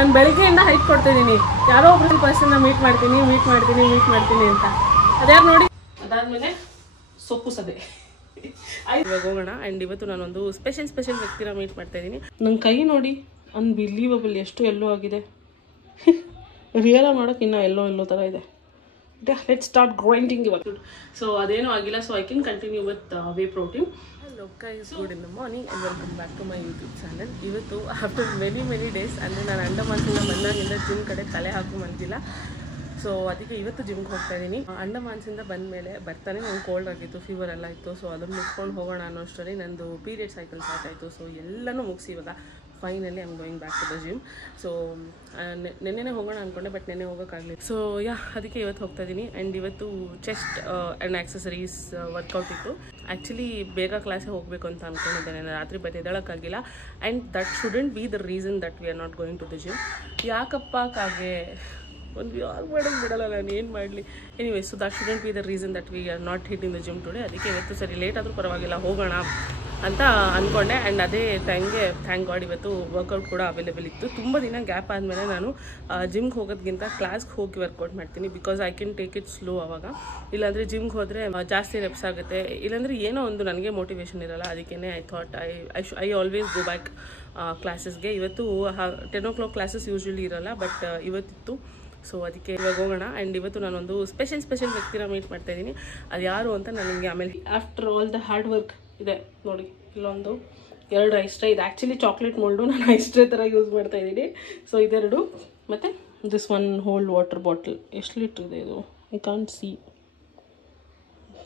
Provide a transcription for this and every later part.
ನಾನು ಬೆಳಿಗ್ಗೆಯಿಂದ ಹೈಟ್ ಕೊಡ್ತಿದ್ದೀನಿ, ಯಾರೋ ಒಬ್ಬರು ಪರ್ಸನ್ನ ಮೀಟ್ ಮಾಡ್ತೀನಿ ಅಂತ. ಅದ್ಯಾರು ನೋಡಿ. ಅದಾದಮೇಲೆ ಸೊಪ್ಪು ಸದೆ ಇವಾಗ ಹೋಗೋಣ. ಆ್ಯಂಡ್ ಇವತ್ತು ನಾನೊಂದು ಸ್ಪೆಷಲ್ ವ್ಯಕ್ತಿನ ಮೀಟ್ ಮಾಡ್ತಾ ಇದ್ದೀನಿ. ನನ್ನ ಕೈ ನೋಡಿ, ಅನ್ಬಿಲೀವಬಲ್ ಎಷ್ಟು ಎಲ್ಲೋ ಆಗಿದೆ. ರಿಯಲಾಗಿ ನೋಡೋಕೆ ಇನ್ನೂ ಎಲ್ಲೋ ಥರ ಇದೆ. ಲೆಟ್ಸ್ ಸ್ಟಾರ್ಟ್ ಗ್ರೈಂಡಿಂಗ್ ಇವಾಗ. ಸೊ ಅದೇನೂ ಆಗಿಲ್ಲ. So I can continue with whey protein. Hello guys, good in the morning and welcome back to my YouTube channel. ಇವತ್ತು ಆಫ್ಟರ್ ಮೆನಿ ಡೇಸ್ ಅಂದರೆ ನಾನು ಅಂಡಮಾನ್ಸಿಂದ ಬಂದಾಗಿಂದ ಜಿಮ್ ಕಡೆ ತಲೆ ಹಾಕಿ ಮಲಗಿಲ್ಲ. ಸೊ ಅದಕ್ಕೆ ಇವತ್ತು ಜಿಮ್ಗೆ ಹೋಗ್ತಾ ಇದ್ದೀನಿ. ಅಂಡಮಾನ್ಸಿಂದ ಬಂದ ಮೇಲೆ ಬರ್ತಾನೆ ನಂಗೆ ಕೋಲ್ಡ್ ಆಗಿತ್ತು, ಫೀವರ್ ಎಲ್ಲ ಇತ್ತು. ಸೊ ಅದನ್ನು ಮುಗಿಸ್ಕೊಂಡು ಹೋಗೋಣ ಅನ್ನೋ ಅಷ್ಟರಲ್ಲಿ ನಂದು ಪೀರಿಯಡ್ ಸೈಕಲ್ ಸ್ಟಾರ್ಟ್ ಆಯಿತು. ಸೊ ಎಲ್ಲನೂ ಮುಗಿಸಿ ಇವಾಗ finally I'm going back to the gym. So ನೆನ್ನೆನೇ ಹೋಗೋಣ ಅಂದ್ಕೊಂಡೆ, ಬಟ್ ನೆನ್ನೆ ಹೋಗೋಕ್ಕಾಗಲಿ. ಸೊ ಅದಕ್ಕೆ ಇವತ್ತು ಹೋಗ್ತಾ ಇದ್ದೀನಿ. ಆ್ಯಂಡ್ ಇವತ್ತು ಚೆಸ್ಟ್ ಆ್ಯಂಡ್ ಆಕ್ಸೆಸರೀಸ್ ವರ್ಕೌಟ್ ಇತ್ತು. ಆ್ಯಕ್ಚುಲಿ ಬೇಗ ಕ್ಲಾಸಿಗೆ ಹೋಗಬೇಕು ಅಂತ ಅಂದ್ಕೊಂಡಿದ್ದೇನೆ, ನಾನು ರಾತ್ರಿ ಎದ್ದೇಳೋಕ್ಕಾಗಿಲ್ಲ. And that shouldn't be the reason that we are not going to the gym. ಯಾಕಪ್ಪ ಕಾಗೆ ಒಂದು ಯಾರು ಮಾಡೋಕ್ಕೆ ಬಿಡಲ್ಲ, ನಾನು ಏನು ಮಾಡಲಿ. Anyways, so that shouldn't be the reason that we are not hit in the gym today. ಅದಕ್ಕೆ ಇವತ್ತು ಸರಿ ಲೇಟ್ ಆದರೂ ಪರವಾಗಿಲ್ಲ ಹೋಗೋಣ ಅಂತ ಅಂದ್ಕೊಂಡೆ. ಆ್ಯಂಡ್ ಅದೇ ಟೈಮ್ಗೆ ಥ್ಯಾಂಕ್ ಗಾಡ್ ಇವತ್ತು ವರ್ಕೌಟ್ ಕೂಡ ಅವೈಲೇಬಲ್ ಇತ್ತು. ತುಂಬ ದಿನ ಗ್ಯಾಪ್ ಆದಮೇಲೆ ನಾನು ಜಿಮ್ಗೆ ಹೋಗೋದ್ಕಿಂತ ಕ್ಲಾಸ್ಗೆ ಹೋಗಿ ವರ್ಕೌಟ್ ಮಾಡ್ತೀನಿ. Because I can take it slow ಆವಾಗ. ಇಲ್ಲಾಂದರೆ ಜಿಮ್ಗೆ ಹೋದರೆ ಜಾಸ್ತಿ ರೆಪ್ಸ್ ಆಗುತ್ತೆ, ಇಲ್ಲಾಂದರೆ ಏನೋ ಒಂದು ನನಗೆ ಮೋಟಿವೇಶನ್ ಇರೋಲ್ಲ. ಅದಕ್ಕೇ I thought I always go back ಕ್ಲಾಸಸ್ಗೆ. ಇವತ್ತು 10 o'clock ಕ್ಲಾಸಸ್ ಯೂಶ್ವಲಿ ಇರೋಲ್ಲ, ಬಟ್ ಇವತ್ತಿತ್ತು. ಸೊ ಅದಕ್ಕೆ ಇವಾಗ ಹೋಗೋಣ. ಆ್ಯಂಡ್ ಇವತ್ತು ನಾನೊಂದು ಸ್ಪೆಷಲ್ ವ್ಯಕ್ತಿನ ಮೀಟ್ ಮಾಡ್ತಾ ಇದ್ದೀನಿ. ಅದು ಯಾರು ಅಂತ ನಾನು ನಿಮಗೆ ಆಮೇಲೆ, after all the hard work ಇದೆ ನೋಡಿ. ಇಲ್ಲೊಂದು 2 ಐಸ್ ಟ್ರೇ ಇದೆ. ಆ್ಯಕ್ಚುಲಿ ಚಾಕ್ಲೇಟ್ ಮೋಲ್ಡು ನಾನು ಐಸ್ ಟ್ರೇ ಥರ ಯೂಸ್ ಮಾಡ್ತಾ ಇದ್ದೀನಿ. ಸೊ ಇದೆರಡು, ಮತ್ತು this one whole water bottle. ಎಷ್ಟು ಲೀಟ್ರ್ ಇದೆ ಇದು? I can't see.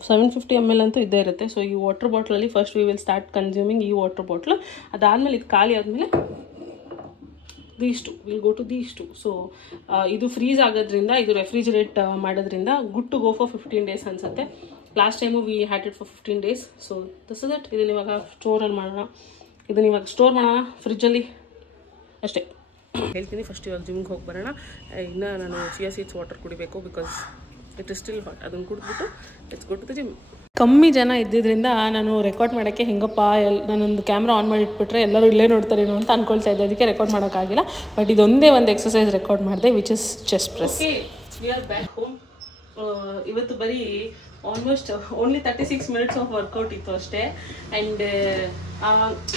750 ml ಅಂತೂ ಇದ್ದೇ ಇರುತ್ತೆ. ಸೊ ಈ ವಾಟರ್ ಬಾಟ್ಲಲ್ಲಿ first we will start consuming ಈ ವಾಟರ್ ಬಾಟ್ಲು. ಅದಾದಮೇಲೆ ಇದು ಖಾಲಿ ಆದಮೇಲೆ will go to these two. So ಇದು ಫ್ರೀಸ್ ಆಗೋದ್ರಿಂದ, ಇದು ರೆಫ್ರಿಜರೇಟ್ ಮಾಡೋದ್ರಿಂದ good to go for 15 days ಅನಿಸುತ್ತೆ. Last time we had it for 15 days. So this is it. ಇದನ್ನ ಇವಾಗ ಸ್ಟೋರಲ್ಲಿ ಮಾಡೋಣ. ಇದನ್ನ ಇವಾಗ ಸ್ಟೋರ್ ಮಾಡೋಣ ಫ್ರಿಜ್ಜಲ್ಲಿ ಅಷ್ಟೇ. ಹೇಳ್ತೀನಿ, ಫಸ್ಟ್ ಇವಾಗ ಜಿಮ್ಗೆ ಹೋಗಿ ಬರೋಣ. ಇನ್ನು ನಾನು ಚಿಯಾ ಸೀಡ್ಸ್ ವಾಟರ್ ಕುಡಿಬೇಕು, because it is still hot. ಅದನ್ನು ಕುಡಿದ್ಬಿಟ್ಟು let's go to the gym. ಕಮ್ಮಿ ಜನ ಇದ್ದಿದ್ದರಿಂದ ನಾನು ರೆಕಾರ್ಡ್ ಮಾಡೋಕ್ಕೆ ಹೆಂಗಪ್ಪ ನಾನೊಂದು ಕ್ಯಾಮ್ರಾ ಆನ್ ಮಾಡಿ ಇಟ್ಬಿಟ್ರೆ ಎಲ್ಲರೂ ಇಲ್ಲೇ ನೋಡ್ತಾರೇನೋ ಅಂತ ಅಂದ್ಕೊಳ್ತಾ ಇದ್ದೆ. ಅದಕ್ಕೆ ರೆಕಾರ್ಡ್ ಮಾಡೋಕ್ಕಾಗಿಲ್ಲ. ಬಟ್ ಇದೊಂದೇ ಒಂದು ಎಕ್ಸಸೈಸ್ ರೆಕಾರ್ಡ್ ಮಾಡಿದೆ, which is chest press. We are back home. ಇವತ್ತು ಬರೀ almost only 36 minutes of workout ಇತ್ತು ಅಷ್ಟೇ. ಆ್ಯಂಡ್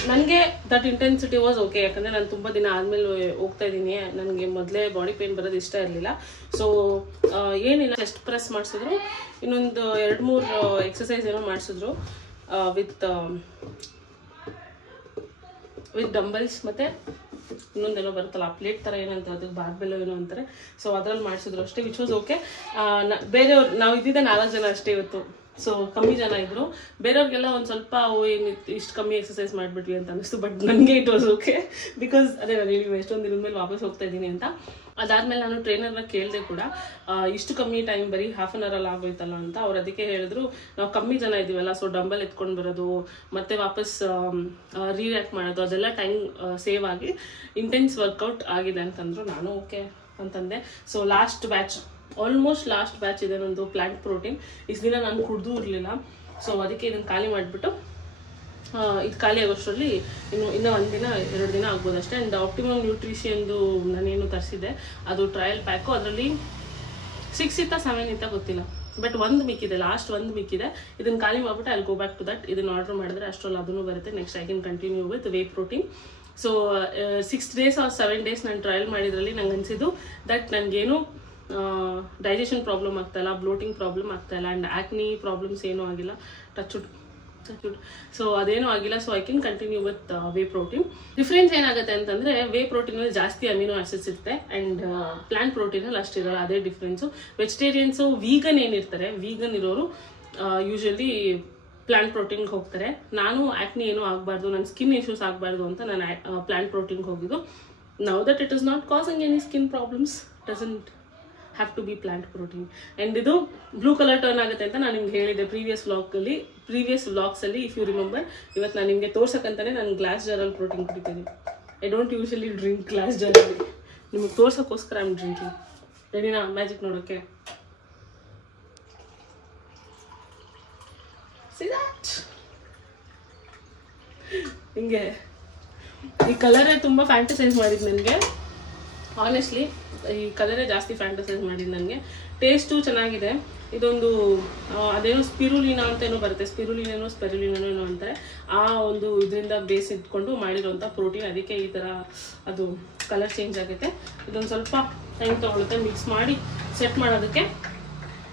ನನಗೆ ದಟ್ ಇಂಟೆನ್ಸಿಟಿ ವಾಸ್ ಓಕೆ. ಯಾಕಂದರೆ ನಾನು ತುಂಬ ದಿನ ಆದಮೇಲೆ ಹೋಗ್ತಾ ಇದ್ದೀನಿ. ನನಗೆ ಮೊದಲೇ ಬಾಡಿ ಪೇನ್ ಬರೋದು ಇಷ್ಟ ಇರಲಿಲ್ಲ. ಸೊ ಏನಿಲ್ಲ, ಚೆಸ್ಟ್ ಪ್ರೆಸ್ ಮಾಡಿಸಿದ್ರು, ಇನ್ನೊಂದು 2-3 ಎಕ್ಸಸೈಸ್ ಏನೋ ಮಾಡಿಸಿದ್ರು ವಿತ್ ಡಂಬಲ್ಸ್, ಮತ್ತು ಇನ್ನೊಂದೇನೋ ಬರುತ್ತಲ್ಲ ಪ್ಲೇಟ್ ಥರ ಏನಂತಾರೆ, ಅದಕ್ಕೆ ಬಾರ್ಬೆಲ್ ಏನೋ ಅಂತಾರೆ. ಸೊ ಅದ್ರಲ್ಲಿ ಮಾಡಿಸಿದ್ರು ಅಷ್ಟೇ, ವಿಚ್ ವಾಸ್ ಓಕೆ. ಬೇರೆಯವ್ರು, ನಾವು ಇದ್ದಿದ್ದೆ 4 ಜನ ಅಷ್ಟೇ ಇವತ್ತು. ಸೊ ಕಮ್ಮಿ ಜನ ಇದ್ದರು. ಬೇರೆಯವ್ರಿಗೆಲ್ಲ ಒಂದು ಸ್ವಲ್ಪ ಏನಿತ್ತು ಇಷ್ಟು ಕಮ್ಮಿ ಎಕ್ಸಸೈಸ್ ಮಾಡಿಬಿಟ್ವಿ ಅಂತ ಅನ್ನಿಸ್ತು. ಬಟ್ ನನಗೆ ಇಟ್ ವಾಸ್ ಓಕೆ, ಬಿಕಾಸ್ ಅದೇ ನಾನು ಹೇಳಿ ಎಷ್ಟೊಂದು ದಿನದ ಮೇಲೆ ವಾಪಸ್ ಹೋಗ್ತಾ ಇದ್ದೀನಿ ಅಂತ. ಅದಾದಮೇಲೆ ನಾನು ಟ್ರೈನರ್ನ ಕೇಳಿದೆ ಕೂಡ, ಇಷ್ಟು ಕಮ್ಮಿ ಟೈಮ್ ಬರೀ ½ an hour ಆಗೋಯ್ತಲ್ಲ ಅಂತ. ಅವ್ರು ಅದಕ್ಕೆ ಹೇಳಿದ್ರು, ನಾವು ಕಮ್ಮಿ ಜನ ಇದ್ದೀವಲ್ಲ, ಸೊ ಡಂಬಲ್ ಎತ್ಕೊಂಡು ಬರೋದು ಮತ್ತೆ ವಾಪಸ್ ರಿಯಾಕ್ಟ್ ಮಾಡೋದು ಅದೆಲ್ಲ ಟೈಮ್ ಸೇವ್ ಆಗಿ ಇಂಟೆನ್ಸ್ ವರ್ಕೌಟ್ ಆಗಿದೆ ಅಂತಂದ್ರು. ನಾನು ಓಕೆ ಅಂತಂದೆ. ಸೊ ಆಲ್ಮೋಸ್ಟ್ ಲಾಸ್ಟ್ ಬ್ಯಾಚ್ ಇದೆ ನಂದು ಪ್ಲಾಂಟ್ ಪ್ರೋಟೀನ್. ಇಷ್ಟು ದಿನ ನಾನು ಕುಡಿದೂ ಇರಲಿಲ್ಲ. ಸೊ ಅದಕ್ಕೆ ಇದನ್ನು ಖಾಲಿ ಮಾಡಿಬಿಟ್ಟು, ಇದು ಖಾಲಿ ಆಗೋಷ್ಟರಲ್ಲಿ ಇನ್ನೂ 1 ದಿನ 2 ದಿನ ಆಗ್ಬೋದು ಅಷ್ಟೇ. ಆ್ಯಂಡ್ ಆಪ್ಟಿಮಮ್ ನ್ಯೂಟ್ರಿಷನ್ದು ನಾನೇನು ತರಿಸಿದೆ ಅದು ಟ್ರಯಲ್ ಪ್ಯಾಕು. ಅದರಲ್ಲಿ 6 ಇತ್ತ 7 ಇತ್ತ ಗೊತ್ತಿಲ್ಲ, ಬಟ್ 1 ಮಿಕ್ಕಿದೆ, ಲಾಸ್ಟ್ 1 ಮಿಕ್ಕಿದೆ. ಇದನ್ನು ಖಾಲಿ ಮಾಡಿಬಿಟ್ಟು I go back to that. ಇದನ್ನು ಆರ್ಡರ್ ಮಾಡಿದ್ರೆ ಅಷ್ಟರಲ್ಲಿ ಅದನ್ನು ಬರುತ್ತೆ. Next I can continue with whey protein. So 6 days or 7 days ನಾನು ಟ್ರಯಲ್ ಮಾಡಿದ್ರಲ್ಲಿ ನಂಗೆ ಅನಿಸಿದ್ದು ದಟ್ ನನಗೇನು ಡೈಜೆಷನ್ ಪ್ರಾಬ್ಲಮ್ ಆಗ್ತಾಯಿಲ್ಲ, ಬ್ಲೋಟಿಂಗ್ ಪ್ರಾಬ್ಲಮ್ ಆಗ್ತಾಯಿಲ್ಲ, ಆ್ಯಂಡ್ ಆ್ಯಕ್ನಿ ಪ್ರಾಬ್ಲಮ್ಸ್ ಏನೂ ಆಗಿಲ್ಲ. ಟಚ್. ಸೊ ಅದೇನೂ ಆಗಿಲ್ಲ. So I can continue with whey protein. Difference ಏನಾಗುತ್ತೆ ಅಂತಂದರೆ, ವೇ ಪ್ರೋಟೀನಲ್ಲಿ ಜಾಸ್ತಿ ಅಮಿನೋ ಆಸಿಡ್ಸ್ ಇರುತ್ತೆ, ಆ್ಯಂಡ್ ಪ್ಲಾಂಟ್ ಪ್ರೋಟೀನಲ್ಲಿ ಅಷ್ಟಿರಲ್ಲ. ಅದೇ ಡಿಫ್ರೆನ್ಸು. ವೆಜಿಟೇರಿಯನ್ಸು, ವೀಗನ್ ಏನಿರ್ತಾರೆ, ವೀಗನ್ ಇರೋರು ಯೂಶ್ವಲಿ ಪ್ಲಾಂಟ್ ಪ್ರೋಟೀನ್ಗೆ ಹೋಗ್ತಾರೆ. ನಾನು ಆ್ಯಕ್ನಿ ಏನೂ ಆಗಬಾರ್ದು, ನನ್ನ ಸ್ಕಿನ್ ಇಶ್ಯೂಸ್ ಆಗಬಾರ್ದು ಅಂತ ನಾನು ಪ್ಲಾಂಟ್ ಪ್ರೋಟೀನ್ಗೆ ಹೋಗಿದ್ದು. Now that it is not causing any skin problems, doesn't have to be plant protein. And ಇದು ಬ್ಲೂ ಕಲರ್ ಟರ್ನ್ ಆಗುತ್ತೆ ಅಂತ ನಾನು ನಿಮ್ಗೆ ಹೇಳಿದ್ದೆ ಪ್ರೀವಿಯಸ್ ವ್ಲಾಗ್ಸಲ್ಲಿ, ಇಫ್ ಯು ರಿಮೆಂಬರ್. ಇವತ್ತು ನಾನು ನಿಮಗೆ ತೋರ್ಸಕ್ಕಂತಾನೆ ನಾನು ಗ್ಲಾಸ್ ಜಾರಲ್ಲಿ ಪ್ರೋಟೀನ್ ಕುಡಿತೀನಿ. I don't usually drink glass ಜಾರಲ್ಲಿ. ನಿಮಗೆ ತೋರ್ಸೋಕ್ಕೋಸ್ಕರ ಐಮ್ ಡ್ರಿಂಕಿಂಗ್. ರೆಡಿನಾ ಮ್ಯಾಜಿಕ್ ನೋಡೋಕ್ಕೆ? ಹಿಂಗೆ ಈ ಕಲರೇ ತುಂಬ ಫ್ಯಾಂಟಸೈಸ್ ಮಾಡಿದ್ದು ನನಗೆ. ಆನೆಸ್ಟ್ಲಿ ಈ ಕಲರೇ ಜಾಸ್ತಿ ಫ್ಯಾಂಟಸೈಸ್ ಮಾಡಿದ್ದು ನನಗೆ. ಟೇಸ್ಟು ಚೆನ್ನಾಗಿದೆ. ಇದೊಂದು ಅದೇನೋ ಸ್ಪಿರುಲಿನಾ ಅಂತ ಏನೋ ಬರುತ್ತೆ, ಸ್ಪಿರುಲಿನೋ ಏನೋ ಅಂತಾರೆ. ಆ ಒಂದು ಇದರಿಂದ ಬೇಸ್ ಇಟ್ಕೊಂಡು ಮಾಡಿರೋಂಥ ಪ್ರೋಟೀನ್, ಅದಕ್ಕೆ ಈ ಥರ ಅದು ಕಲರ್ ಚೇಂಜ್ ಆಗುತ್ತೆ. ಇದೊಂದು ಸ್ವಲ್ಪ ಟೈಮ್ ತೊಗೊಳುತ್ತೆ ಮಿಕ್ಸ್ ಮಾಡಿ ಸೆಟ್ ಮಾಡೋದಕ್ಕೆ.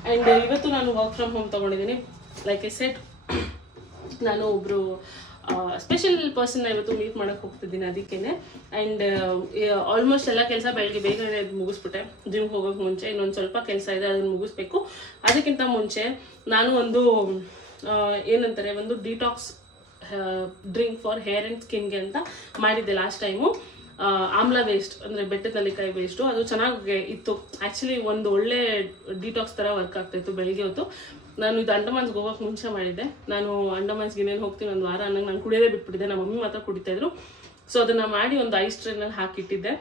ಆ್ಯಂಡ್ ಇವತ್ತು ನಾನು ವರ್ಕ್ ಫ್ರಮ್ ಹೋಮ್ ತೊಗೊಂಡಿದ್ದೀನಿ. ಲೈಕ್ ಐ ಸೆಟ್, ನಾನು ಒಬ್ಬರು ಸ್ಪೆಷಲ್ ಪರ್ಸನ್ನ ಇವತ್ತು ಮೀಟ್ ಮಾಡೋಕ್ಕೆ ಹೋಗ್ತಿದ್ದೀನಿ ಅದಕ್ಕೇನೆ. ಆ್ಯಂಡ್ ಆಲ್ಮೋಸ್ಟ್ ಎಲ್ಲ ಕೆಲಸ ಬೆಳಗ್ಗೆ ಬೇಗನೆ ಮುಗಿಸ್ಬಿಟ್ಟೆ. ಜಿಮ್ಗೆ ಹೋಗೋಕ್ಕೆ ಮುಂಚೆ ಇನ್ನೊಂದು ಸ್ವಲ್ಪ ಕೆಲಸ ಇದೆ, ಅದನ್ನು ಮುಗಿಸ್ಬೇಕು. ಅದಕ್ಕಿಂತ ಮುಂಚೆ ನಾನು ಒಂದು ಏನಂತಾರೆ, ಒಂದು detox drink for hair and ಸ್ಕಿನ್ಗೆ ಅಂತ ಮಾಡಿದ್ದೆ ಲಾಸ್ಟ್ ಟೈಮು. ಆಮ್ಲ ವೇಸ್ಟ್ ಅಂದರೆ ಬೆಟ್ಟದ ನೆಲ್ಲಿಕಾಯಿ ವೇಸ್ಟು. ಅದು ಚೆನ್ನಾಗಿ ಇತ್ತು ಆ್ಯಕ್ಚುಲಿ. ಒಂದು ಒಳ್ಳೆ ಡಿಟಾಕ್ಸ್ ಥರ ವರ್ಕ್ ಆಗ್ತಾಯಿತ್ತು ಬೆಳಗ್ಗೆ ಹೊತ್ತು. ನಾನು ಇದು ಅಂಡಮಾನ್ಸ್ಗೆ ಹೋಗೋಕೆ ಮುಂಚೆ ಮಾಡಿದ್ದೆ. ನಾನು ಅಂಡಮಾನ್ಸ್ಗೆ ಇನ್ನೇನು ಹೋಗ್ತೀನಿ ಒಂದು ವಾರ ಅನ್ನಂಗೆ ನಾನು ಕುಡಿಯೋದೇ ಬಿಟ್ಬಿಟ್ಟಿದ್ದೆ. ನಮ್ಮ ಮಮ್ಮಿ ಮಾತ್ರ ಕುಡಿತಾಯಿದ್ರು. ಸೊ ಅದನ್ನು ಮಾಡಿ ಒಂದು ಐಸ್ ಟ್ರೇನಲ್ಲಿ ಹಾಕಿಟ್ಟಿದ್ದೆ.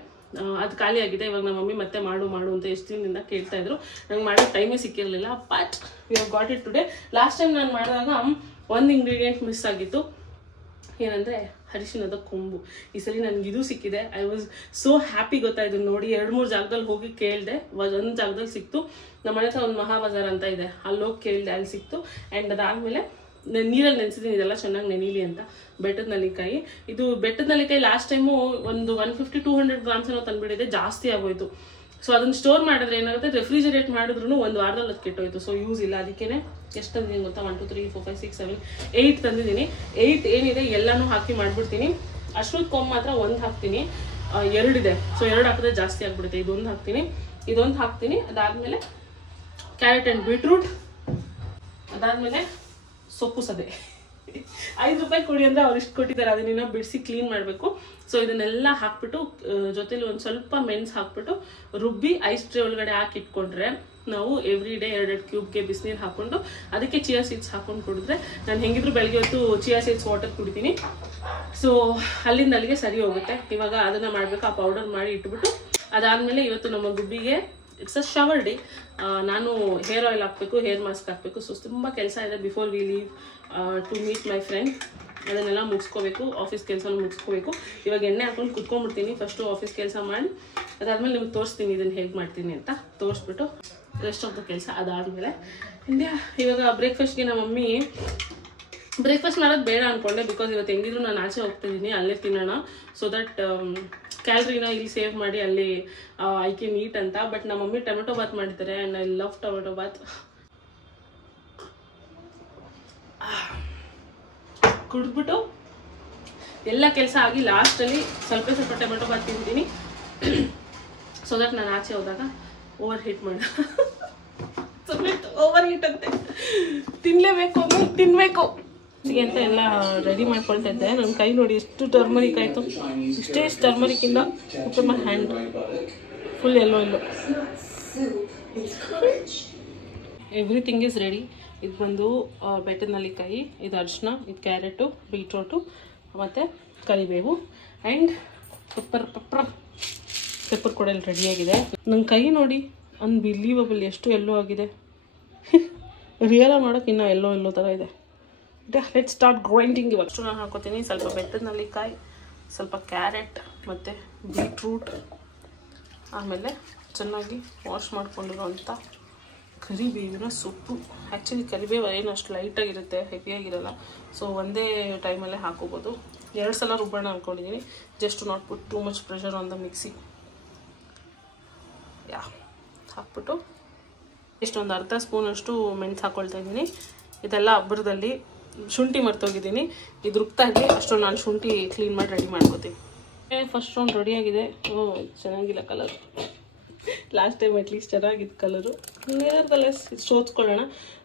ಅದು ಖಾಲಿ ಆಗಿದೆ. ಇವಾಗ ನಮ್ಮ ಮಮ್ಮಿ ಮತ್ತೆ ಮಾಡು ಅಂತ ಎಷ್ಟು ದಿನದಿಂದ ಕೇಳ್ತಾಯಿದ್ರು. ನಂಗೆ ಮಾಡೋ ಟೈಮೇ ಸಿಕ್ಕಿರಲಿಲ್ಲ. But we have got it today. Last time ನಾನು ಮಾಡಿದಾಗ ಒಂದು ಇಂಗ್ರೀಡಿಯೆಂಟ್ ಮಿಸ್ ಆಗಿತ್ತು. ಏನಂದರೆ ಅರಿಶಿಣದ ಕೊಂಬು. ಈ ಸಲ ನನಗೆ ಇದು ಸಿಕ್ಕಿದೆ. ಐ ವಾಸ್ ಸೋ ಹ್ಯಾಪಿ ಗೊತ್ತಾಯಿತು ನೋಡಿ. 2-3 ಜಾಗದಲ್ಲಿ ಹೋಗಿ ಕೇಳಿದೆ. ಒಂದು ಜಾಗದಲ್ಲಿ ಸಿಕ್ತು. ನಮ್ಮ ಮನೆ ಹತ್ರ ಒಂದು ಮಹಾ ಬಜಾರ್ ಅಂತ ಇದೆ, ಅಲ್ಲಿ ಹೋಗಿ ಕೇಳಿದೆ, ಅಲ್ಲಿ ಸಿಕ್ತು. ಆ್ಯಂಡ್ ಅದಾದಮೇಲೆ ನೀರಲ್ಲಿ ನೆನೆಸಿದ್ದೀನಿ ಇದೆಲ್ಲ ಚೆನ್ನಾಗಿ ನೆನೀಲಿ ಅಂತ. ಬೆಟ್ಟದ ನೆಲ್ಲಿಕಾಯಿ, ಇದು ಬೆಟ್ಟದ ನೆಲ್ಲಿಕಾಯಿ ಲಾಸ್ಟ್ ಟೈಮು ಒಂದು 150-200 ಗ್ರಾಮ್ಸ್ ಏನೋ ತಂದುಬಿಟ್ಟಿದೆ, ಜಾಸ್ತಿ ಆಗೋಯ್ತು. ಸೊ ಅದನ್ನು ಸ್ಟೋರ್ ಮಾಡಿದ್ರೆ ಏನಾಗುತ್ತೆ, ರೆಫ್ರಿಜರೇಟ್ ಮಾಡಿದ್ರು 1 ವಾರದಲ್ಲಿ ಅದು ಕೆಟ್ಟೋಯ್ತು. ಸೊ ಯೂಸ್ ಇಲ್ಲ. ಅದಕ್ಕೇ ಎಷ್ಟು ತಂದಿದ್ದೀನಿ ಗೊತ್ತಾ, 1 2 3 4 5 6 7 8 ತಂದಿದ್ದೀನಿ. 8 ಏನಿದೆ ಎಲ್ಲನೂ ಹಾಕಿ ಮಾಡಿಬಿಡ್ತೀನಿ. ಅಶ್ವತ್ಥ ಕೊಂಬು ಮಾತ್ರ 1 ಹಾಕ್ತೀನಿ, 2 ಇದೆ. ಸೊ 2 ಹಾಕಿದ್ರೆ ಜಾಸ್ತಿ ಆಗಿಬಿಡುತ್ತೆ. ಇದೊಂದು ಹಾಕ್ತೀನಿ. ಅದಾದಮೇಲೆ ಕ್ಯಾರೆಟ್ ಆ್ಯಂಡ್ ಬೀಟ್ರೂಟ್, ಅದಾದಮೇಲೆ ಸೊಪ್ಪು ಸದೆ. 5 ರೂಪಾಯಿ ಕೊಡಿ ಅಂದರೆ ಅವ್ರು ಇಷ್ಟು ಕೊಟ್ಟಿದ್ದಾರೆ. ಅದನ್ನ ಬಿಡಿಸಿ ಕ್ಲೀನ್ ಮಾಡಬೇಕು. ಸೊ ಇದನ್ನೆಲ್ಲ ಹಾಕ್ಬಿಟ್ಟು ಜೊತೆಲಿ ಒಂದು ಸ್ವಲ್ಪ ಮೆಣಸು ಹಾಕ್ಬಿಟ್ಟು ರುಬ್ಬಿ ಐಸ್ ಟ್ರೇ ಒಳಗಡೆ ಹಾಕಿ ಇಟ್ಕೊಂಡ್ರೆ ನಾವು ಎವ್ರಿ ಡೇ 2 ಕ್ಯೂಬ್ಗೆ ಬಿಸಿನೀರು ಹಾಕ್ಕೊಂಡು ಅದಕ್ಕೆ ಚಿಯಾ ಸೀಡ್ಸ್ ಹಾಕ್ಕೊಂಡು ಕುಡಿದ್ರೆ, ನಾನು ಹೆಂಗಿದ್ರು ಬೆಳಗ್ಗೆ ಹೊತ್ತು ಚಿಯಾ ಸೀಡ್ಸ್ ವಾಟರ್ ಕುಡಿತೀನಿ. ಸೊ ಅಲ್ಲಿಂದ ಅಲ್ಲಿಗೆ ಸರಿ ಹೋಗುತ್ತೆ. ಇವಾಗ ಅದನ್ನು ಮಾಡಬೇಕು. ಆ ಪೌಡರ್ ಮಾಡಿ ಇಟ್ಬಿಟ್ಟು ಅದಾದಮೇಲೆ ಇವತ್ತು ನಮ್ಮ ಗುಬ್ಬಿಗೆ ಇಟ್ಸ್ ಅ ಶವರ್ ಡೇ. ನಾನು ಹೇರ್ ಆಯಿಲ್ ಹಾಕಬೇಕು, ಹೇರ್ ಮಾಸ್ಕ್ ಹಾಕಬೇಕು. ಸೊ ತುಂಬ ಕೆಲಸ ಇದೆ before we leave to meet my friend. ಅದನ್ನೆಲ್ಲ ಮುಗಿಸ್ಕೋಬೇಕು, ಆಫೀಸ್ ಕೆಲಸನೂ ಮುಗಿಸ್ಕೋಬೇಕು. ಇವಾಗ ಎಣ್ಣೆ ಹಾಕೊಂಡು ಕುತ್ಕೊಂಡ್ಬಿಡ್ತೀನಿ. ಫಸ್ಟು ಆಫೀಸ್ ಕೆಲಸ ಮಾಡಿ ಅದಾದಮೇಲೆ ನಿಮ್ಗೆ ತೋರಿಸ್ತೀನಿ ಇದನ್ನು ಹೇಗೆ ಮಾಡ್ತೀನಿ ಅಂತ. ತೋರಿಸ್ಬಿಟ್ಟು ರೆಸ್ಟ್ ಆಫ್ ದ ಕೆಲಸ ಅದಾದಮೇಲೆ ಇವಾಗ ಬ್ರೇಕ್ಫಾಸ್ಟ್ಗೆ ನಮ್ಮ ಮಮ್ಮಿ ಬ್ರೇಕ್ಫಾಸ್ಟ್ ಮಾಡೋದು ಬೇಡ ಅಂದ್ಕೊಂಡೆ. ಬಿಕಾಸ್ ಇವತ್ತು ಹೆಂಗಿದ್ರು ನಾನು ಆಚೆ ಹೋಗ್ತಿದ್ದೀನಿ, ಅಲ್ಲೇ ತಿನ್ನೋಣ. ಸೊ ದಟ್ ಕ್ಯಾಲ್ರಿನ ಇಲ್ಲಿ ಸೇವ್ ಮಾಡಿ ಅಲ್ಲಿ ಐ ಕ್ಯಾನ್ ಈಟ್ ಅಂತ. ಬಟ್ ನಮ್ಮ ಮಮ್ಮಿ ಟೊಮೆಟೊ ಬಾತ್ ಮಾಡಿದ್ದಾರೆ and I love tomato bath. ಕುಡಿದ್ಬಿಟ್ಟು ಎಲ್ಲ ಕೆಲಸ ಆಗಿ ಲಾಸ್ಟಲ್ಲಿ ಸ್ವಲ್ಪ ಟೊಮೆಟೊ ಬಾತ್ ತಿಂತೀನಿ. ಸೊ ದಟ್ ನಾನು ಆಚೆ ಹೋದಾಗ ಓವರ್ ಹೀಟ್ ಓವರ್ ಹೀಟ್ ಅಂತೆ, ತಿನ್ನಲೇಬೇಕು, ಆಮೇಲೆ ತಿನ್ನಬೇಕು ಅಂತ ಎಲ್ಲ ರೆಡಿ ಮಾಡ್ಕೊಳ್ತಾ ಇದ್ದೆ. ನನ್ನ ಕೈ ನೋಡಿ ಎಷ್ಟು ಟರ್ಮರಿಕ್ ಆಯಿತು. ಇಷ್ಟೇ ಟರ್ಮರಿಕ್ಕಿಂದ my hand full yellow everything is ready. ಇದು ಬಂದು ಬೆಟ್ಟದ ನೆಲ್ಲಿಕಾಯಿ, ಇದು ಅರಿಶಿನ, ಇದು ಕ್ಯಾರೆಟು, ಬೀಟ್ರೋಟು ಮತ್ತು ಕರಿಬೇವು ಆ್ಯಂಡ್ ಪೆಪ್ಪರ್ ಕೂಡ ಇಲ್ಲಿ ರೆಡಿಯಾಗಿದೆ. ನನ್ನ ಕೈ ನೋಡಿ ಅನ್ಬಿಲೀವಬಲ್ ಎಷ್ಟು ಎಲ್ಲೋ ಆಗಿದೆ. ರಿಯಲ್ ಮಾಡೋಕೆ ಇನ್ನೂ ಎಲ್ಲೋ ಥರ ಇದೆ. Let start grinding. ಇವಾಗ ನಾನು ಹಾಕೋತೀನಿ ಸ್ವಲ್ಪ ಬೆಟ್ಟದ ನೆಲ್ಲಿಕಾಯಿ, ಸ್ವಲ್ಪ ಕ್ಯಾರೆಟ್ ಮತ್ತು ಬೀಟ್ರೂಟ್, ಆಮೇಲೆ ಚೆನ್ನಾಗಿ ವಾಶ್ ಮಾಡ್ಕೊಂಡಿರೋಂಥ ಕರಿಬೇವಿನ ಸೊಪ್ಪು. ಆ್ಯಕ್ಚುಲಿ ಕರಿಬೇವು ಏನು ಅಷ್ಟು ಲೈಟಾಗಿರುತ್ತೆ, ಹೆವಿಯಾಗಿರಲ್ಲ. ಸೊ ಒಂದೇ ಟೈಮಲ್ಲೇ ಹಾಕೋಬೋದು. 2 ಸಲ ರುಬ್ಬೋಣ ಅಂದ್ಕೊಂಡಿದ್ದೀನಿ. Just not put too much pressure on the mixie. ಹಾಕ್ಬಿಟ್ಟು ಇಷ್ಟೊಂದು ಅರ್ಧ ಸ್ಪೂನಷ್ಟು ಮೆಣಸು ಹಾಕ್ಕೊಳ್ತಾ ಇದ್ದೀನಿ. ಇದೆಲ್ಲ ಹಬ್ಬರದಲ್ಲಿ ಶುಂಠಿ ಮರ್ತೋಗಿದ್ದೀನಿ. ಇದು ರುಬ್ತಾ ಇದ್ದೆ ಅಷ್ಟೊಂದು ನಾನು ಶುಂಠಿ ಕ್ಲೀನ್ ಮಾಡಿ ರೆಡಿ ಮಾಡ್ಕೋತೀನಿ. ಫಸ್ಟ್ ರೌಂಡ್ ರೆಡಿಯಾಗಿದೆ. ಚೆನ್ನಾಗಿಲ್ಲ ಕಲರ್. ಲಾಸ್ಟ್ ಟೈಮ್ ಅಟ್ಲೀಸ್ಟ್ ಚೆನ್ನಾಗಿತ್ತು ಕಲರು. ನೇರದಲ್ಲೇ ಶೋಧಿಸ್ಕೊಳ್ಳೋಣ.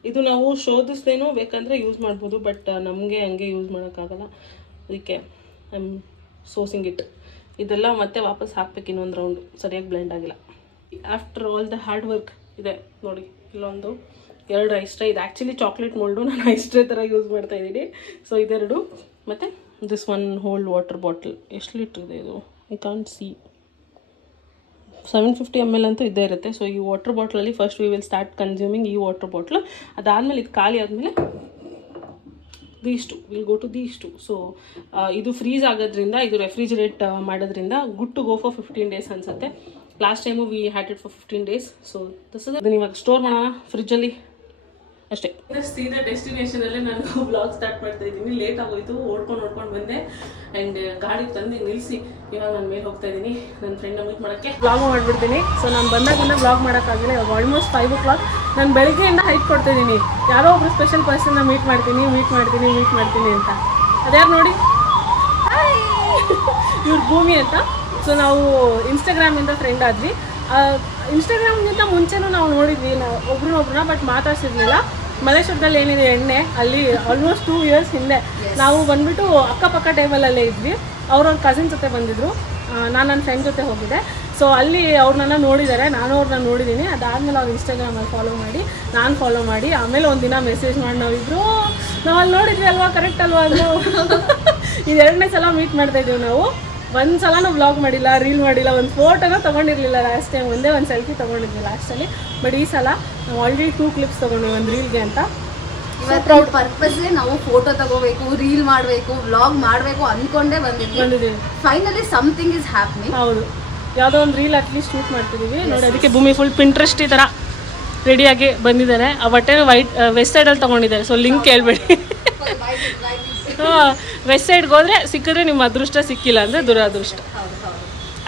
ಇದು ನಾವು ಶೋಧಿಸ್ದೇನೂ ಬೇಕಂದರೆ ಯೂಸ್ ಮಾಡ್ಬೋದು. ಬಟ್ ನಮಗೆ ಹಂಗೆ ಯೂಸ್ ಮಾಡೋಕ್ಕಾಗಲ್ಲ. ಅದಕ್ಕೆ ಐ ಆಮ್ ಸೋಸಿಂಗ್ ಇಟ್. ಇದೆಲ್ಲ ಮತ್ತೆ ವಾಪಸ್ ಹಾಕ್ಬೇಕು ಇನ್ನೊಂದು ರೌಂಡು. ಸರಿಯಾಗಿ ಬ್ಲೆಂಡ್ ಆಗಿಲ್ಲ. After all the hard work ಇದೆ ನೋಡಿ. ಇಲ್ಲೊಂದು 2 ಐಸ್ ಟ್ರೇ. ಇದು ಆ್ಯಕ್ಚುಲಿ ಚಾಕ್ಲೇಟ್ ಮೋಲ್ಡು, ನಾನು ಐಸ್ ಟ್ರೇ ಥರ ಯೂಸ್ ಮಾಡ್ತಾಯಿದ್ದೀನಿ. ಸೊ ಇದೆರಡು ಮತ್ತು ದಿಸ್ 1 ಹೋಲ್ ವಾಟರ್ ಬಾಟಲ್. ಎಷ್ಟು ಲೀಟ್ರ್ ಇದೆ ಇದು? I can't see. 750 ml ಅಂತೂ ಇದ್ದೇ ಇರುತ್ತೆ. ಸೊ ಈ ವಾಟರ್ ಬಾಟ್ಲಲ್ಲಿ first we will start consuming ಈ ವಾಟರ್ ಬಾಟ್ಲು. ಅದಾದಮೇಲೆ ಇದು ಖಾಲಿ ಆದಮೇಲೆ will go to these two. So ಇದು ಫ್ರೀಸ್ ಆಗೋದ್ರಿಂದ, ಇದು ರೆಫ್ರಿಜರೇಟ್ ಮಾಡೋದ್ರಿಂದ good to go for 15 days ಅನಿಸುತ್ತೆ. Last time we had it for 15 days. So this is ಅದನ್ನ ಇವಾಗ ಸ್ಟೋರ್ ಮಾಡೋಣ ಫ್ರಿಜ್ಜಲ್ಲಿ ಅಷ್ಟೇ. ಸೀದಾ ಡೆಸ್ಟಿನೇಷನ್ ಅಲ್ಲೇ ನಾನು ಬ್ಲಾಗ್ ಸ್ಟಾರ್ಟ್ ಮಾಡ್ತಾ ಇದ್ದೀನಿ. ಲೇಟ್ ಆಗೋಯ್ತು, ಓಡ್ಕೊಂಡು ಬಂದೆ ಆ್ಯಂಡ್ ಗಾಡಿ ತಂದು ನಿಲ್ಲಿಸಿ ಇವಾಗ ನಾನು ಮೇಲೆ ಹೋಗ್ತಾ ಇದ್ದೀನಿ ನನ್ನ ಫ್ರೆಂಡ್ನ ಮೀಟ್ ಮಾಡೋಕ್ಕೆ. ಬ್ಲಾಗ್ ಮಾಡಿಬಿಡ್ತೀನಿ. ಸೊ ನಾನು ಬಂದಾಗಿಂದ ಬ್ಲಾಗ್ ಮಾಡೋಕ್ಕಾಗಲಿಲ್ಲ. ಇವಾಗ ಆಲ್ಮೋಸ್ಟ್ 5 o'clock. ನಾನು ಬೆಳಿಗ್ಗೆಯಿಂದ ಹೈಟ್ ಕೊಡ್ತಾ ಇದ್ದೀನಿ, ಯಾರೋ ಒಬ್ರು ಸ್ಪೆಷಲ್ ಪರ್ಸನ್ನ ಮೀಟ್ ಮಾಡ್ತೀನಿ ಅಂತ. ಅದ್ಯಾರು ನೋಡಿ, ಇವ್ರ ಭೂಮಿ ಅಂತ. ಸೊ ನಾವು ಇನ್ಸ್ಟಾಗ್ರಾಮಿಂದ ಫ್ರೆಂಡ್ ಆದ್ವಿ. ಇನ್ಸ್ಟಾಗ್ರಾಮ್ಗಿಂತ ಮುಂಚೆನೂ ನಾವು ನೋಡಿದ್ವಿ ಒಬ್ರನ್ನೊಬ್ರನ್ನ, ಬಟ್ ಮಾತಾಡ್ಸಿರ್ಲಿಲ್ಲ. ಮಲೇಶ್ವರದಲ್ಲಿ ಏನಿದೆ ಎಣ್ಣೆ, ಅಲ್ಲಿ ಆಲ್ಮೋಸ್ಟ್ 2 years ಹಿಂದೆ ನಾವು ಬಂದ್ಬಿಟ್ಟು ಅಕ್ಕಪಕ್ಕ ಟೇಬಲಲ್ಲೇ ಇದ್ವಿ. ಅವ್ರವ್ರ ಕಸಿನ್ ಜೊತೆ ಬಂದಿದ್ರು, ನಾನು ನನ್ನ ಫ್ರೆಂಡ್ ಜೊತೆ ಹೋಗಿದ್ದೆ. ಸೊ ಅಲ್ಲಿ ಅವ್ರನ್ನ ನೋಡಿದ್ದಾರೆ, ನಾನು ಅವ್ರನ್ನ ನೋಡಿದ್ದೀನಿ. ಅದಾದಮೇಲೆ ಅವ್ರು ಇನ್ಸ್ಟಾಗ್ರಾಮಲ್ಲಿ ನಾನು ಫಾಲೋ ಮಾಡಿ ಆಮೇಲೆ ಒಂದಿನ ಮೆಸೇಜ್ ಮಾಡಿ ನಾವು ಅಲ್ಲಿ ನೋಡಿದ್ವಿ ಅಲ್ವಾ, ಕರೆಕ್ಟ್ ಅಲ್ವಾ ಅದು. ಇದು 2ನೇ ಸಲ ಮೀಟ್ ಮಾಡ್ತಾ ಇದ್ದೀವಿ ನಾವು. ಒಂದು ಸಲನೂ ವ್ಲಾಗ್ ಮಾಡಿಲ್ಲ, ರೀಲ್ ಮಾಡಿಲ್ಲ, ಒಂದು ಫೋಟೋನ ತೊಗೊಂಡಿರಲಿಲ್ಲ ಲಾಸ್ಟ್ ಟೈಮ್. ಒಂದೇ ಒಂದು ಸೆಲ್ಫಿ ತೊಗೊಂಡಿದ್ವಿ ಲಾಸ್ಟಲ್ಲಿ. ಬಟ್ ಈ ಸಲ ನಾವು ಆಲ್ರೆಡಿ 2 clips ತೊಗೊಂಡ್ವಿ ಒಂದು ರೀಲ್ಗೆ ಅಂತ. ಇವತ್ತು ಪರ್ಪಸ್ಲಿ ನಾವು ಫೋಟೋ ತಗೋಬೇಕು, ರೀಲ್ ಮಾಡಬೇಕು, ವ್ಲಾಗ್ ಮಾಡಬೇಕು ಅಂದ್ಕೊಂಡೇ ಬಂದಿದ್ದೀವಿ. Finally something is happening. ಹೌದು, ಯಾವುದೋ ಒಂದು ರೀಲ್ ಅಟ್ಲೀಸ್ಟ್ ಶೂಟ್ ಮಾಡ್ತಿದ್ದೀವಿ ನೋಡಿ. ಅದಕ್ಕೆ ಭೂಮಿ ಫುಲ್ ಪಿಂಟ್ರೆಸ್ಟ್ ಈ ಥರ ರೆಡಿಯಾಗಿ ಬಂದಿದ್ದಾರೆ. ಆ ಬಟ್ಟೆ ವೆಸ್ಟ್ ಸೈಡಲ್ಲಿ ತೊಗೊಂಡಿದ್ದಾರೆ. ಸೊ ಲಿಂಕ್ ಕೇಳಬೇಡಿ. ವೆಸ್ಟ್ ಸೈಡ್ಗೆ ಹೋದರೆ ಸಿಕ್ಕಿದ್ರೆ ನಿಮ್ಮ ಅದೃಷ್ಟ, ಸಿಕ್ಕಿಲ್ಲ ಅಂದರೆ ದುರಾದೃಷ್ಟ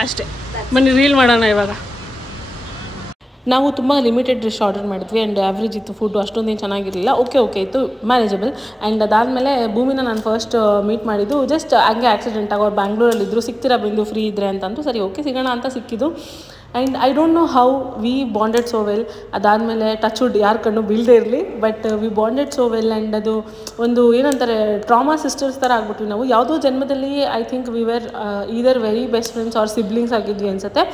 ಅಷ್ಟೇ. ಬನ್ನಿ ರೀಲ್ ಮಾಡೋಣ ಇವಾಗ. ನಾವು ತುಂಬ ಲಿಮಿಟೆಡ್ ಡಿಶ್ ಆರ್ಡರ್ ಮಾಡಿದ್ವಿ ಆ್ಯಂಡ್ ಆ್ಯಾವ್ರೇಜ್ ಇತ್ತು ಫುಡ್ಡು, ಅಷ್ಟೊಂದೇನು ಚೆನ್ನಾಗಿರಲಿಲ್ಲ. ಓಕೆ ಇತ್ತು, ಮ್ಯಾನೇಜಬಲ್. ಆ್ಯಂಡ್ ಅದಾದಮೇಲೆ ಭೂಮಿನ ನಾನು ಫಸ್ಟ್ ಮೀಟ್ ಮಾಡಿದ್ದು ಜಸ್ಟ್ ಹಂಗೆ ಆಕ್ಸಿಡೆಂಟ್ ಆಗಿ ಅವ್ರು ಬ್ಯಾಂಗ್ಳೂರಲ್ಲಿದ್ದರು. ಸಿಗ್ತೀರಾ ಬಿಂದು ಫ್ರೀ ಇದ್ದರೆ ಅಂತಂದು. ಸರಿ ಓಕೆ ಸಿಗೋಣ ಅಂತ ಸಿಕ್ಕಿದ್ದು. And I don't know how we bonded so well. ಅದಾದಮೇಲೆ ಟಚ್ ವುಡ್ ಯಾರ ಕಣ್ಣು ಬೀಳದೇ ಇರಲಿ, but we bonded so well. And ಅದು ಒಂದು ಏನಂತಾರೆ ಟ್ರಾಮಾ ಸಿಸ್ಟರ್ಸ್ ಥರ ಆಗ್ಬಿಟ್ವಿ ನಾವು. ಯಾವುದೋ ಜನ್ಮದಲ್ಲಿ I think we were either very best friends or siblings ಆಗಿದ್ವಿ ಅನಿಸುತ್ತೆ.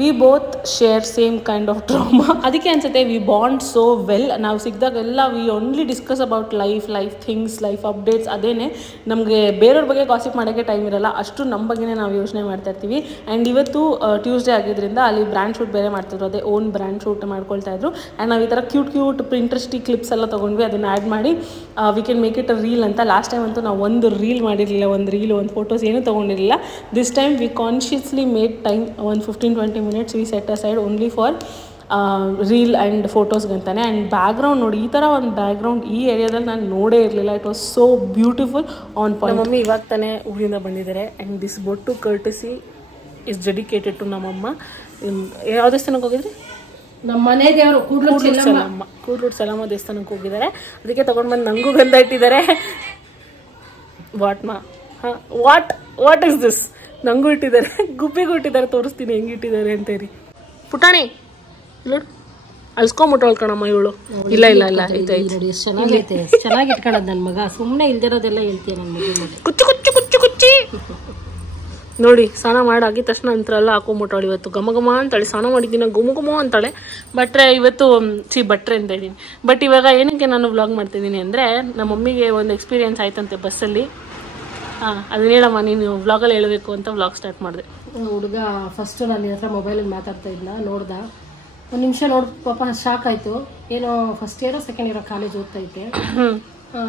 We both share same kind of drama. ಅದಕ್ಕೆ ಅನಿಸುತ್ತೆ ವಿ ಬಾಂಡ್ ಸೋ ವೆಲ್. ನಾವು ಸಿಕ್ಕಿದಾಗೆಲ್ಲ we only discuss about life things, life updates. ಅದೇನೆ ನಮಗೆ ಬೇರೆಯವ್ರ ಬಗ್ಗೆ ಗಾಸಿಪ್ ಮಾಡೋಕ್ಕೆ ಟೈಮ್ ಇರೋಲ್ಲ, ಅಷ್ಟು ನಮ್ಮ ಬಗ್ಗೆನೇ ನಾವು ಯೋಚನೆ ಮಾಡ್ತಾ ಇರ್ತೀವಿ. ಆ್ಯಂಡ್ ಇವತ್ತು ಟ್ಯೂಸ್ಡೇ ಆಗಿದ್ದರಿಂದ ಅಲ್ಲಿ ಬ್ರ್ಯಾಂಡ್ ಶೂಟ್ ಬೇರೆ ಮಾಡ್ತಿದ್ರು, ಅದೇ ಓನ್ ಬ್ರ್ಯಾಂಡ್ ಶೂಟ್ ಮಾಡ್ಕೊಳ್ತಾ ಇದ್ರು. ಆ್ಯಂಡ್ ನಾವು ಈ ಥರ ಕ್ಯೂಟ್ ಪ್ರಿಂಟ್ರೆಸ್ಟಿ ಕ್ಲಿಪ್ಸ್ ಎಲ್ಲ ತೊಗೊಂಡ್ವಿ. ಅದನ್ನು ಆ್ಯಡ್ ಮಾಡಿ we can make it a reel ಅಂತ. ಲಾಸ್ಟ್ ಟೈಮ್ ಅಂತೂ ನಾವು ಒಂದು ರೀಲ್ ಮಾಡಿರಲಿಲ್ಲ, ಒಂದು ಫೋಟೋಸ್ ಏನೂ ತೊಗೊಂಡಿರಲಿಲ್ಲ. This time we consciously made time, ಒಂದು 15-20 minutes we set aside only for reel and ಫೋಟೋಸ್ಗಂತಾನೆ. ಆ್ಯಂಡ್ ಬ್ಯಾಕ್ಗ್ರೌಂಡ್ ನೋಡಿ, ಈ ಥರ ಒಂದು ಬ್ಯಾಕ್ಗ್ರೌಂಡ್ ಈ ಏರಿಯಾದಲ್ಲಿ ನಾನು ನೋಡೇ ಇರಲಿಲ್ಲ. It was so beautiful on point. Mummy ಇವಾಗ ತಾನೇ ಊರಿಂದ ಬಂದಿದ್ದಾರೆ. ಆ್ಯಂಡ್ ದಿಸ್ ಬೊಟ್ಟು ಕರ್ಟಸಿ ಇಸ್ ಡೆಡಿಕೇಟೆಡ್ ಟು ನಮ್ಮಮ್ಮ. ಯಾವ ದೇವಸ್ಥಾನಕ್ಕೆ ಹೋಗಿದ್ರಿ? ನಮ್ಮ ಮನೆ ದೇವರು ಕೂಡ್ಲೂರು ಸಲಮ್ಮ ದೇವಸ್ಥಾನಕ್ಕೆ ಹೋಗಿದ್ದಾರೆ. ಅದಕ್ಕೆ ತೊಗೊಂಡು ಬಂದು ನನಗೂ ಗಂಧ ಇಟ್ಟಿದ್ದಾರೆ. What is this? ನಂಗೂ ಇಟ್ಟಿದ್ದಾರೆ, ಗುಬ್ಬಿಗೂ ಇಟ್ಟಿದ್ದಾರೆ. ತೋರಿಸ್ತೀನಿ ಹೆಂಗೆ ಇಟ್ಟಿದ್ದಾರೆ ಅಂತೇಳಿ. ಪುಟಾಣಿ ನೋಡು, ಅಲ್ಸ್ಕೊಂಬಿಟ್ಟು ಕಣಮ್ಮ ಇವಳು. ಇಲ್ಲ ಚೆನ್ನಾಗಿ ಇಟ್ಕೊಳ್ಳೋದು ನನ್ನ ಮಗ. ಸುಮ್ಮನೆ ಇಲ್ದಿರೋದೆಲ್ಲ ಹೇಳ್ತೀಯ ನನ್ನ ಮಗ. ಕುಚ್ಚಿ ನೋಡಿ, ಸ್ನಾನ ಮಾಡಾಗಿದ ತಕ್ಷಣ ಅಂತಾರಲ್ಲ ಹಾಕೊಂಬಿಟ್ಟವಳು. ಇವತ್ತು ಘಮ ಅಂತಾಳೆ. ಸ್ನಾನ ಮಾಡಿದ್ದೀನಿ ಗುಮ ಅಂತಾಳೆ. ಬಟ್ರೆ ಅಂತ ಇದ್ದೀನಿ. ಬಟ್ ಇವಾಗ ಏನಕ್ಕೆ ನಾನು ವ್ಲಾಗ್ ಮಾಡ್ತಿದ್ದೀನಿ ಅಂದರೆ, ನಮ್ಮ ಮಮ್ಮಿಗೆ ಒಂದು ಎಕ್ಸ್ಪೀರಿಯನ್ಸ್ ಆಯ್ತಂತೆ ಬಸ್ಸಲ್ಲಿ. ಅದನ್ನ ಹೇಳಮ್ಮ, ನೀನು ವ್ಲಾಗಲ್ಲಿ ಹೇಳಬೇಕು ಅಂತ ವ್ಲಾಗ್ ಸ್ಟಾರ್ಟ್ ಮಾಡಿದೆ. ಹುಡುಗ ಫಸ್ಟು ನನ್ನ ಹತ್ರ ಮೊಬೈಲಲ್ಲಿ ಮಾತಾಡ್ತಾ ಇದ್ನ, ನೋಡ್ದ. ಒಂದು ನಿಮಿಷ ನೋಡಿ ಪಾಪ ಶಾಕ್ ಆಯಿತು. ಏನೋ ಫಸ್ಟ್ ಇಯರೋ ಸೆಕೆಂಡ್ ಇಯರೋ ಕಾಲೇಜ್ ಓದ್ತಾ ಇದ್ದೆ.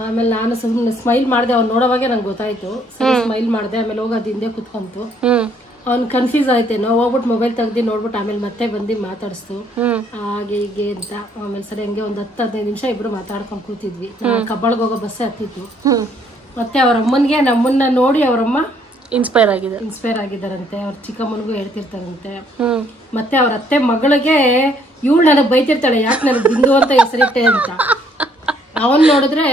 ಆಮೇಲೆ ನಾನು ಸುಮ್ಮನೆ ಸ್ಮೈಲ್ ಮಾಡಿದೆ. ಅವ್ನು ನೋಡೋವಾಗೆ ನಂಗೆ ಗೊತ್ತಾಯ್ತು. ಸ್ಮೈಲ್ ಮಾಡಿದೆ. ಆಮೇಲೆ ಹೋಗೋದು ಹಿಂದೆ ಕುತ್ಕೊಂತು. ಅವ್ನು ಕನ್ಫ್ಯೂಸ್ ಆಯ್ತೇನೋ. ಹೋಗ್ಬಿಟ್ಟು ಮೊಬೈಲ್ ತೆಗ್ದು ನೋಡ್ಬಿಟ್ಟು ಆಮೇಲೆ ಮತ್ತೆ ಬಂದು ಮಾತಾಡಿಸ್ತು, ಹಾಗೆ ಹೀಗೆ ಅಂತ. ಆಮೇಲೆ ಸರಿ ಹಂಗೆ ಒಂದು 10-15 ನಿಮಿಷ ಇಬ್ರು ಮಾತಾಡ್ಕೊಂಡು ಕೂತಿದ್ವಿ. ಕಬ್ಬಾಳ್ಗೆ ಹೋಗೋ ಬಸ್ಸೇ ಹತ್ತಿತ್ತು. ಮತ್ತೆ ಅವ್ರ ಅಮ್ಮನಿಗೆ ನಮ್ಮನ್ನ ನೋಡಿ ಅವರಮ್ಮ ಇನ್ಸ್ಪೈರ್ ಆಗಿದ್ದಾರಂತೆ. ಅವ್ರ ಚಿಕ್ಕಮ್ಮನಿಗೂ ಹೇಳ್ತಿರ್ತಾರಂತೆ. ಮತ್ತೆ ಅವ್ರ ಅತ್ತೆ ಮಗಳಿಗೆ ಇವಳು ನನಗೆ ಬೈತಿರ್ತಾಳೆ, ಯಾಕೆ ನನಗೆ ಬಿಂದು ಅಂತ ಹೆಸರಿಟ್ಟೆ ಅಂತ. ಅವನ್ ನೋಡಿದ್ರೆ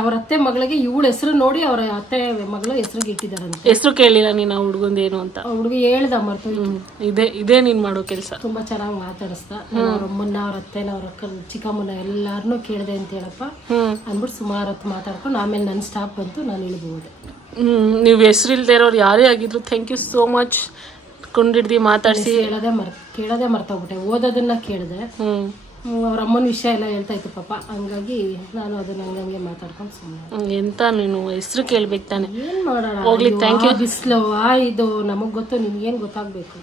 ಅವ್ರ ಅತ್ತೆ ಮಗಳಿಗೆ ಇವಳ ಹೆಸರು ನೋಡಿ ಅವ್ರ ಅತ್ತೆ ಮಗಳು ಹೆಸರಿಗೆ ಇಟ್ಟಿದಾರಂತೆ. ಹೆಸರು ಕೇಳಿಲ್ಲ ನೀನು ಹುಡುಗಂದೇನು ಅಂತ? ಹುಡುಗಿ ಹೇಳ್ದ ಮರ್ತು. ಇದೇ ನೀನ್ ಮಾಡೋ ಕೆಲಸ. ತುಂಬಾ ಚೆನ್ನಾಗಿ ಮಾತಾಡಿಸ್ತಾ. ಅವ್ರ ಅಮ್ಮನ್ನ, ಅವ್ರ ಅತ್ತೆನ, ಅವ್ರ ಚಿಕ್ಕಮ್ಮನ ಎಲ್ಲಾರನ್ನೂ ಕೇಳಿದೆ ಅಂತ ಹೇಳಪ್ಪ ಅಂದ್ಬಿಟ್ಟು ಸುಮಾರು ಹೊತ್ತು ಮಾತಾಡ್ಕೊಂಡು ಆಮೇಲೆ ನನ್ನ ಸ್ಟಾಪ್ ಬಂತು. ನಾನು ಇಳಿಬಹುದು. ನೀವು ಹೆಸರಿಲ್ದೇ ಇರೋರು ಯಾರೇ ಆಗಿದ್ರು ಥ್ಯಾಂಕ್ ಯು ಸೋ ಮಚ್. ಕೊಂಡಿಡ್ದಿ ಮಾತಾಡಿಸಿ ಕೇಳೋದೇ ಮರ್ತೋಗ್ಬಿಟ್ಟೆ. ಓದೋದನ್ನ ಕೇಳಿದೆ. ಅವ್ರ ಅಮ್ಮನ ವಿಷಯ ಎಲ್ಲ ಹೇಳ್ತಾ ಇತ್ತು ಪಾಪ. ಹಂಗಾಗಿ ನಾನು ಅದನ್ನ ಹಂಗೆ ಮಾತಾಡ್ಕೊಂಡು ಸುಮ್ಮನೆ. ಎಂತ ನೀನು ಹೆಸರು ಕೇಳ್ಬೇಕು ತಾನೆ. ಏನ್ ಮಾಡೋಣ, ಹೋಗ್ಲಿ. Thank you. ಬಿಸ್ಲು ಇದು ನಮಗ್ ಗೊತ್ತು, ನಿಮ್ಗೇನ್ ಗೊತ್ತಾಗ್ಬೇಕು.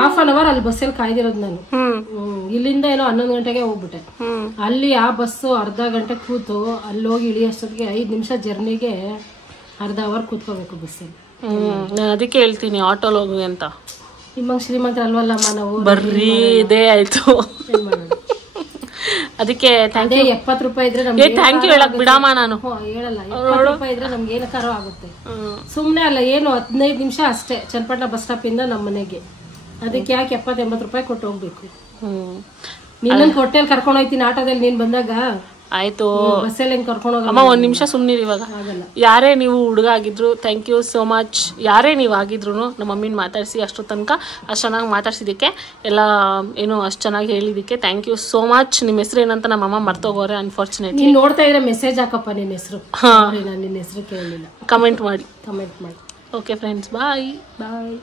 ಹಾಫ್ ಅನ್ ಅವರ್ ಅಲ್ಲಿ ಬಸ್ಸಲ್ಲಿ ಕಾಯ್ದಿರೋದು ನಾನು. ಇಲ್ಲಿಂದ ಏನೋ 11 ಗಂಟೆಗೆ ಹೋಗ್ಬಿಟ್ಟೆ. ಅಲ್ಲಿ ಆ ಬಸ್ಸು ಅರ್ಧ ಗಂಟೆ ಕೂತು ಅಲ್ಲಿ ಹೋಗಿ ಇಳಿಯೋಷ್ಟೊತ್ತಿಗೆ 5 ನಿಮಿಷ ಜರ್ನಿಗೆ ಅರ್ಧ ಅವರ್ ಕೂತ್ಕೋಬೇಕು ಬಸ್ಸಲ್ಲಿ. ನಾನು ಅದಕ್ಕೆ ಹೇಳ್ತೀನಿ ಆಟೋಲ್ ಹೋಗಿ ಅಂತ. ನಿಮ್ಮಂಗೆ ಶ್ರೀಮಂತರ ಅಲ್ವಲ್ಲಮ್ಮ ನಾವು, ಬರ್ರಿ ಇದೇ ಆಯ್ತು. ಏನ್ ಮಾಡೋಣ. ಅದಕ್ಕೆ ಥ್ಯಾಂಕ್ ಯು. 70 ರೂಪಾಯಿ ಇದ್ರೆ ನಮ್ಗೆ ಥ್ಯಾಂಕ್ ಯು ಹೇಳಕ್ ಬಿಡಮ್ಮ ನಾನು. ಹೇಳಲ್ಲ, 70 ರೂಪಾಯಿ ಇದ್ರೆ ನಮ್ಗೆ ಏನಕ್ಕಾರೋ ಆಗುತ್ತೆ. ಸುಮ್ನೆ ಅಲ್ಲ, ಏನು 15 ನಿಮಿಷ ಅಷ್ಟೇ ಚನ್ನಪಟ್ಟಣ ಬಸ್ ಸ್ಟಾಪ್ ಇಂದ ನಮ್ಮ ಮನೆಗೆ. ಅದಕ್ಕೆ ಯಾಕೆ 70-80 ರೂಪಾಯಿ ಕೊಟ್ಟು ಹೋಗ್ಬೇಕು? ನಿನ್ನ ಹೊಟ್ಟೆಲ್ ಕರ್ಕೊಂಡು ಹೋಯ್ತೀನಿ ಆಟೋದಲ್ಲಿ ನೀನ್ ಬಂದಾಗ. ಆಯ್ತು ಬಸ್ಸಲ್ಲಿ ಹೆಂಗ್ ಕರ್ಕೊಂಡು ಹೋಗ. ಅಮ್ಮ ಒಂದ್ ನಿಮಿಷ ಸುಮ್ನಿರಿ. ಇವಾಗ ಯಾರೇ ನೀವು ಹುಡುಗ ಆಗಿದ್ರು ಥ್ಯಾಂಕ್ ಯು ಸೋ ಮಚ್. ಯಾರೇ ನೀವು ಆಗಿದ್ರು ನಮ್ಮ ಮಮ್ಮಿನ ಮಾತಾಡಿಸಿ ಅಷ್ಟು ತನಕ ಅಷ್ಟು ಚೆನ್ನಾಗಿ ಮಾತಾಡ್ಸಿದ್ದಕ್ಕೆ, ಎಲ್ಲ ಏನು ಅಷ್ಟು ಚೆನ್ನಾಗಿ ಹೇಳಿದಕ್ಕೆ ಥ್ಯಾಂಕ್ ಯು ಸೋ ಮಚ್. ನಿಮ್ಮ ಹೆಸರು ಏನಂತ ನಮ್ಮ ಅಮ್ಮ ಮರ್ತೋಗೋರೆ ಅನ್ಫಾರ್ಚುನೇಟ್ಲಿ. ನೀನ್ ನೋಡ್ತಾ ಇದ್ರೆ ಮೆಸೇಜ್ ಹಾಕಪ್ಪ ನಿನ್ನ ಹೆಸರು. ನಾನು ನಿನ್ನ ಹೆಸರು ಕೇಳಲಿಲ್ಲ. ಕಮೆಂಟ್ ಮಾಡಿ. ಕಮೆಂಟ್ ಮಾಡಿ. ಓಕೆ ಫ್ರೆಂಡ್ಸ್, ಬಾಯ್. ಬಾಯ್.